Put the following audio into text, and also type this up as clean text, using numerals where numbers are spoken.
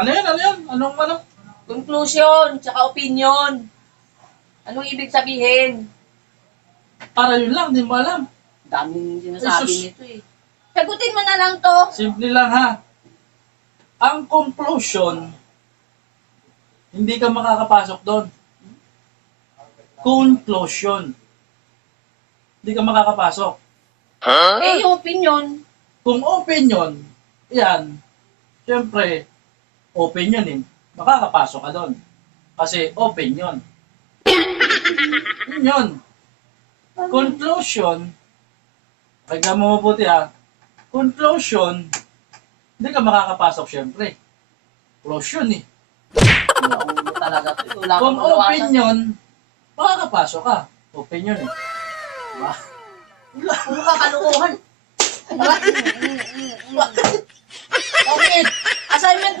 Ano yan? Ano yan? Anong ano? Conclusion, tsaka opinion. Anong ibig sabihin? Para yun lang, di mo alam. Daming sinasabi Ay, sus. nito eh. Sagutin mo na lang to. Simple lang ha. Ang conclusion, hindi ka makakapasok doon. Conclusion. Hindi ka makakapasok. Eh, yung opinion. Kung opinion, yan, syempre, opinion eh. Makakapasok ka doon. Kasi opinion. Yun yun. Conclusion, kaya mo mabuti ha, conclusion, hindi ka makakapasok syempre. Closure eh. Ulo talaga to. Wala kang Kung magawasan. opinion, makakapasok ka. Opinion eh. Diba? Puro kakalukuhan. Okay. Assignment